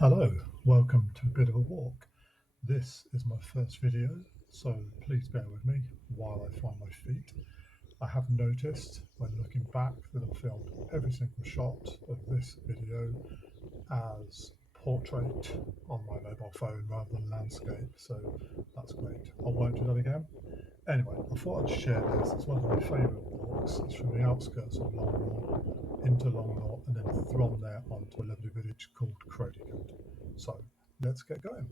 Hello, welcome to a bit of a walk. This is my first video, so please bear with me while I find my feet. I have noticed when looking back that I've filmed every single shot of this video as portrait on my mobile phone rather than landscape, so that's great. I won't do that again. Anyway, I thought I'd share this. It's one of my favourite walks. It's from the outskirts of Longnor into Longnor and then from there onto a lovely village called Crowdecote. So let's get going.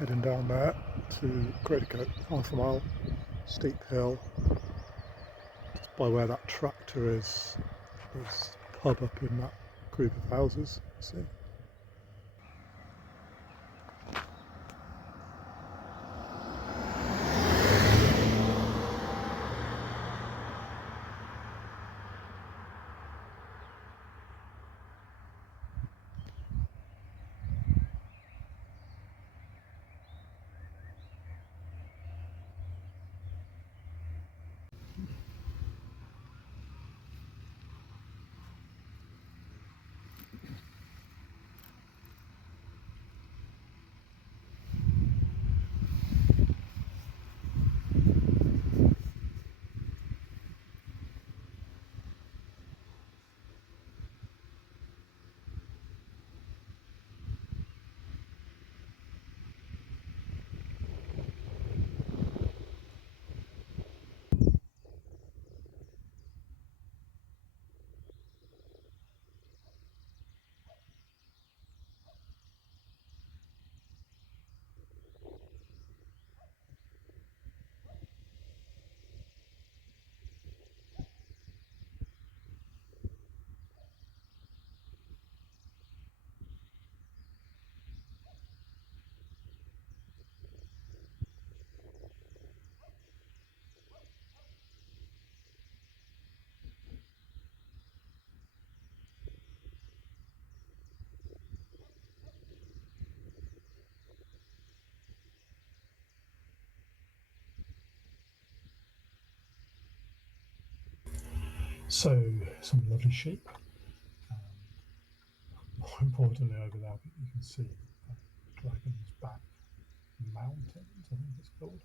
heading down there to Crowdecote, half a mile, steep hill. Just by where that tractor is, there's a pub up in that group of houses, see? So, some lovely sheep. More importantly, over there, you can see Dragon's Back Mountains, I think it's called.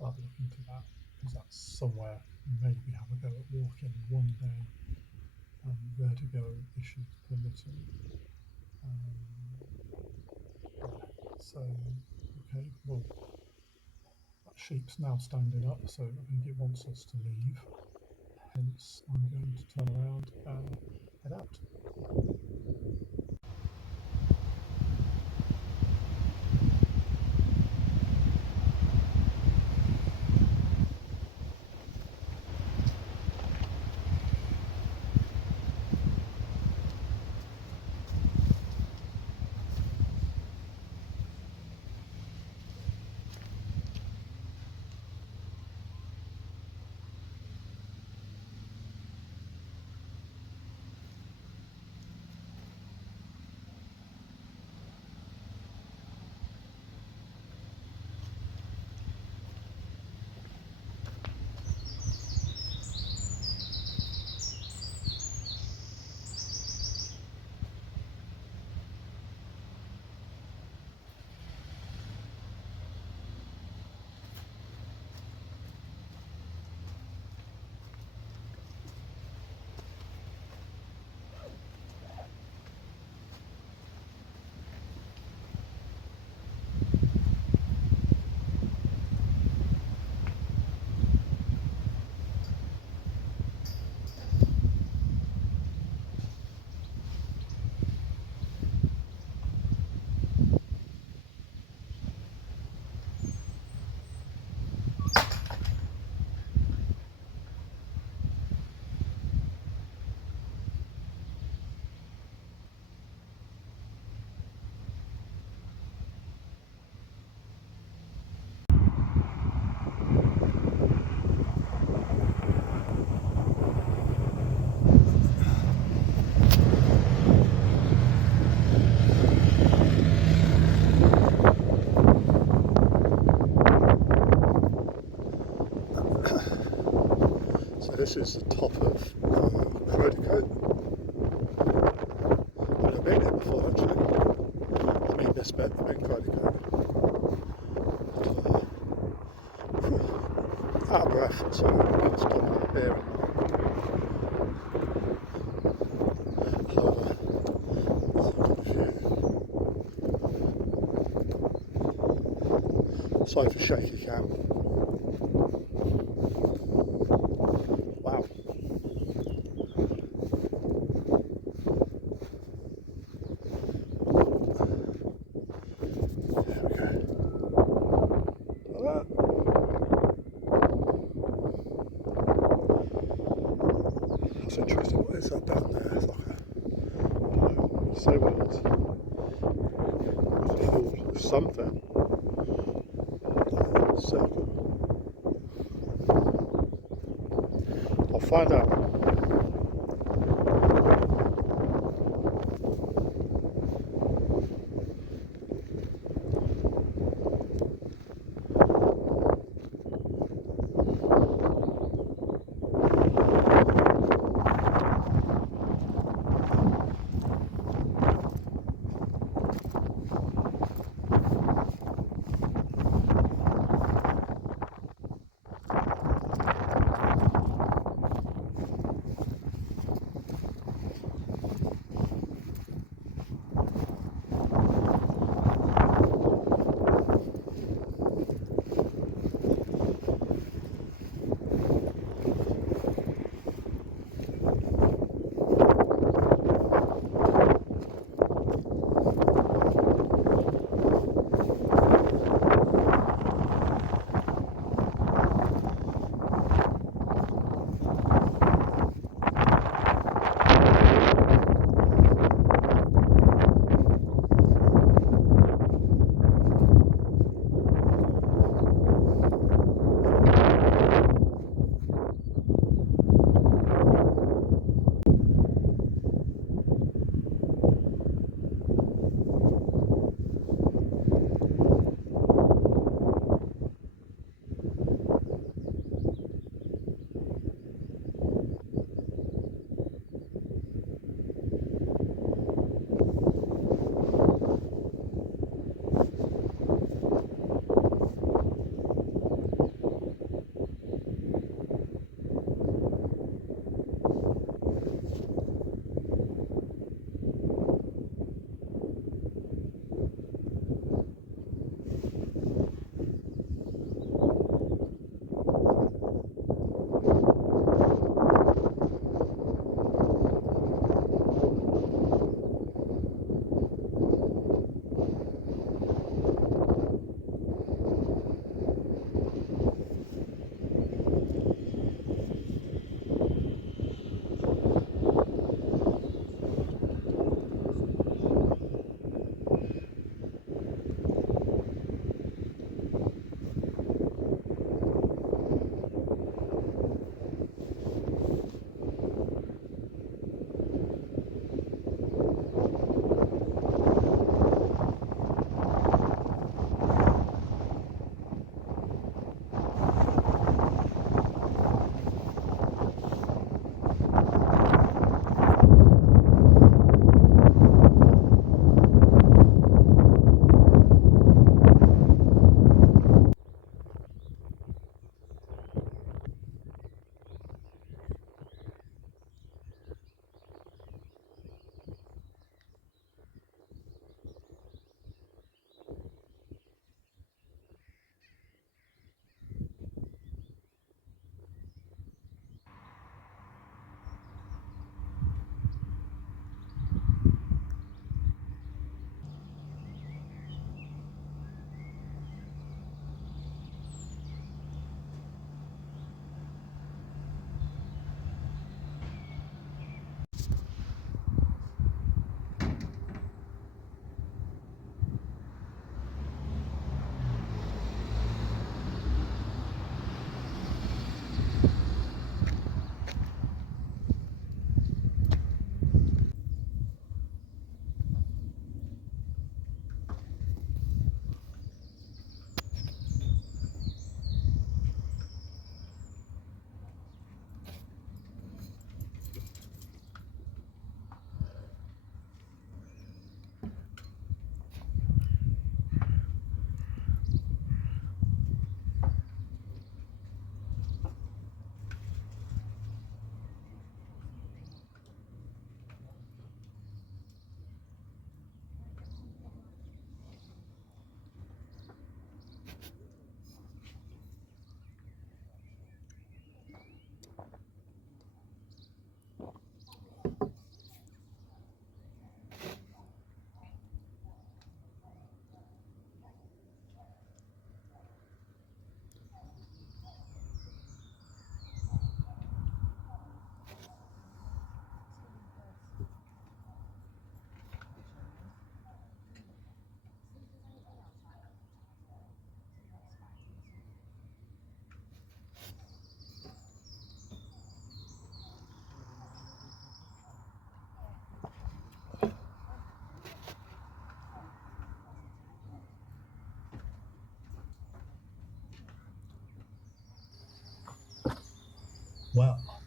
I'll have a look into that because that's somewhere maybe have a go at walking one day. Vertigo issues permitting. Yeah, so, okay, well, that sheep's now standing up, so I think it wants us to leave. Hence, I'm going to turn around and head out. This is the top of Crowdecote. I've never been here before actually. I mean this bit, I mean Crowdecote. Out of breath, so I'll stop here. Sorry for shaky cam. Wow. There we go. interesting. What is that down there? It's like a say what it is. It's a field. It's something. Circle. I'll find out.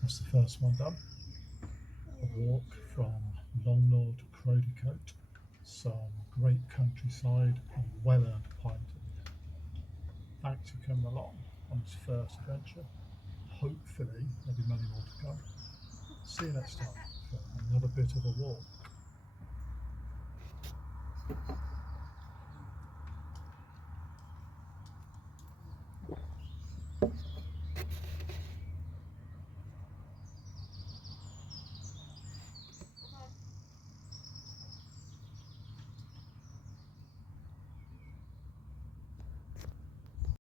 That's the first one done. A walk from Longnor to Crowdecote, some great countryside and well-earned pinting. Thanks for coming along on this first adventure. Hopefully there'll be many more to come. See you next time for another bit of a walk.